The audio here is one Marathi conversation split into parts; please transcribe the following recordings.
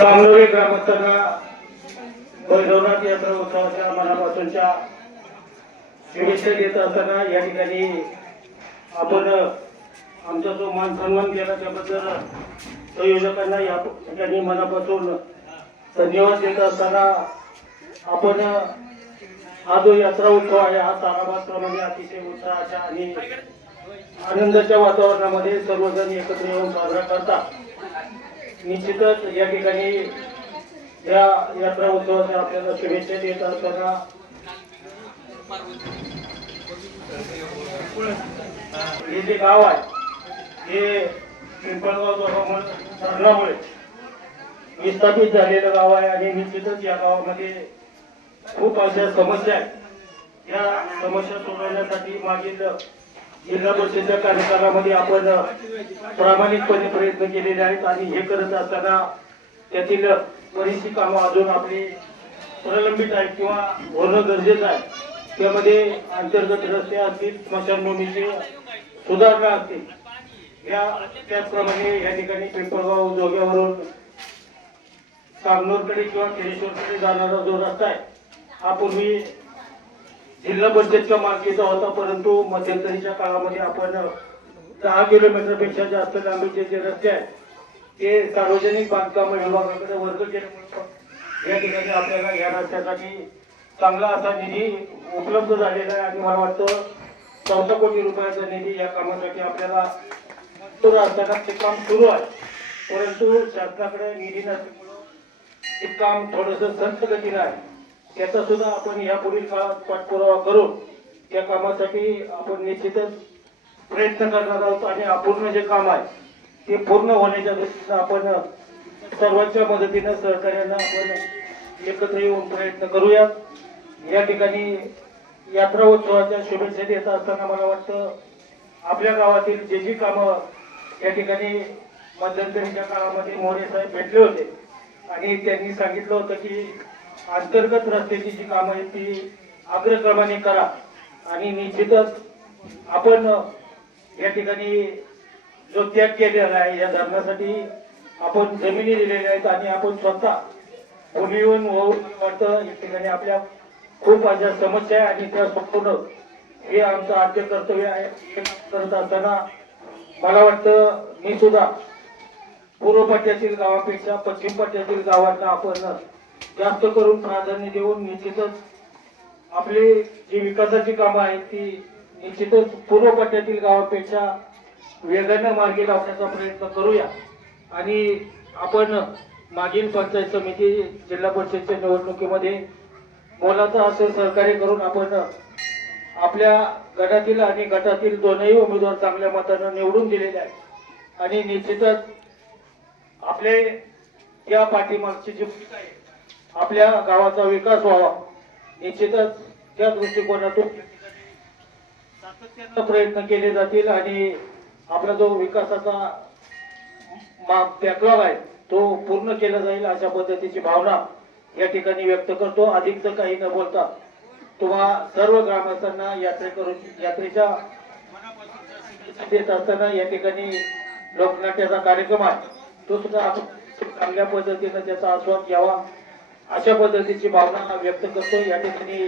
सांगलोरी ग्रामस्थांना भैरवनाथ यात्रा उत्सवाच्या मनापासूनच्या शुभेच्छा देत असताना या ठिकाणी आपण आमचा जो मान सन्मान केला त्याबद्दल संयोजकांना या ठिकाणी मनापासून धन्यवाद देत असताना आपण हा जो यात्रा उत्सव आहे हा ताराबादप्रमाणे अतिशय उत्साहाच्या आणि आनंदाच्या वातावरणामध्ये सर्वजण एकत्र येऊन साजरा करतात। निश्चितच या ठिकाणी या यात्रा उत्सवाच्या आपल्याला शुभेच्छा देत असताना हे जे गाव आहे हे पिंपळगाव धरणामुळे विस्थापित झालेलं गाव आहे आणि निश्चितच या गावामध्ये खूप अशा समस्या आहेत। या समस्या सोडवण्यासाठी मागील जिल्हा परिषदेच्या कार्यकालामध्ये आपण प्रामाणिकपणे प्रयत्न केलेले आहेत आणि हे करत असताना त्यातील बरीचशी कामं अजून आपली प्रलंबित आहेत किंवा होणं गरजेचं आहे। त्यामध्ये अंतर्गत रस्ते असतील, स्मशानभूमीची सुधारणा असतील, त्याचप्रमाणे या ठिकाणी पिंपळगाव जोग्यावरून कामनूरकडे किंवा केशवरकडे जाणारा जो रस्ता आहे हा पूर्वी जिल्हा परिषदच्या मार्गीचा होता, परंतु मध्यंतरीच्या काळामध्ये आपण 10 किलोमीटरपेक्षा जास्त लांबीचे जे रस्ते आहेत ते सार्वजनिक बांधकाम विभागाकडे वर्ग केल्यामुळे या ठिकाणी आपल्याला या रस्त्यासाठी चांगला असा निधी उपलब्ध झालेला आहे आणि मला वाटतं 14 कोटी रुपयाचा निधी या कामासाठी आपल्याला मंजूर असताना ते काम सुरू आहे, परंतु शासनाकडे निधी नसल्यामुळे हे काम थोडंसं संथ गतीनं आहे। त्याचा सुद्धा आपण यापुढील काळात पाठपुरावा करून त्या कामासाठी आपण निश्चितच प्रयत्न करणार आहोत आणि अपूर्ण जे काम आहे ते पूर्ण होण्याच्या दृष्टीने आपण सर्वांच्या मदतीनं सहकार्यानं आपण एकत्र येऊन प्रयत्न करूयात। या ठिकाणी यात्रा उत्सवाच्या शुभेच्छा देत असताना मला वाटतं आपल्या गावातील जे जी कामं या ठिकाणी मध्यंतरीच्या काळामध्ये मोरे साहेब भेटले होते आणि त्यांनी सांगितलं होतं की अंतर्गत रस्त्याची जी कामं आहेत ती अग्रक्रमाने करा आणि निश्चितच आपण या ठिकाणी जो त्याग केलेला आहे या धरणासाठी आपण जमिनी दिलेल्या आहेत आणि आपण स्वतः पुढे येऊन वाटतं या ठिकाणी आपल्या खूप अशा समस्या आहे आणि त्या सोडवणं हे आमचं आद्य कर्तव्य आहे। हे करत असताना मला वाटतं मी सुद्धा पूर्व पट्ट्यातील गावापेक्षा पश्चिम पट्ट्यातील गावांना आपण जास्त करून प्राधान्य देऊन निश्चितच आपली जी विकासाची कामं आहेत ती निश्चितच पूर्व पट्ट्यातील गावापेक्षा वेगाने मार्गी लावण्याचा प्रयत्न करूया आणि आपण मागील पंचायत समिती जिल्हा परिषदेच्या निवडणुकीमध्ये मोलाचं असं सहकार्य करून आपण आपल्या गटातील आणि गटातील दोनही उमेदवार चांगल्या मतानं निवडून दिलेले आहेत आणि निश्चितच आपले या पाठीमागची जी भूमिका आहे आपल्या गावाचा विकास व्हावा निश्चितच त्या दृष्टिकोनातून सातत्यानं प्रयत्न केले जातील आणि आपला जो विकासाचा बॅकलॉग आहे तो पूर्ण केला जाईल अशा पद्धतीची भावना या ठिकाणी व्यक्त करतो। अधिकच काही न बोलता तुम्हा सर्व ग्रामस्थांना यात्रेच्या देत असताना या ठिकाणी लोकनाट्याचा कार्यक्रम आहे तो सुद्धा आपण चांगल्या पद्धतीने त्याचा आस्वाद घ्यावा अशा पद्धतीची भावना व्यक्त करतो। या ठिकाणी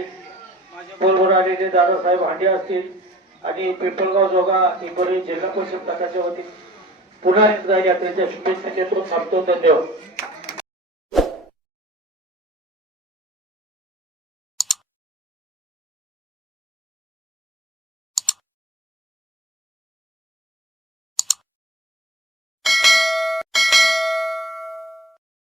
माझ्या बरोबर आलेले दादासाहेब हांडे असतील आणि पिंपळगाव जोगा निंबोरी जिल्हा परिषद गटाच्या वतीने पुन्हा एकदा यात्रेच्या शुभेच्छा देतो। थांबतो। धन्यवाद।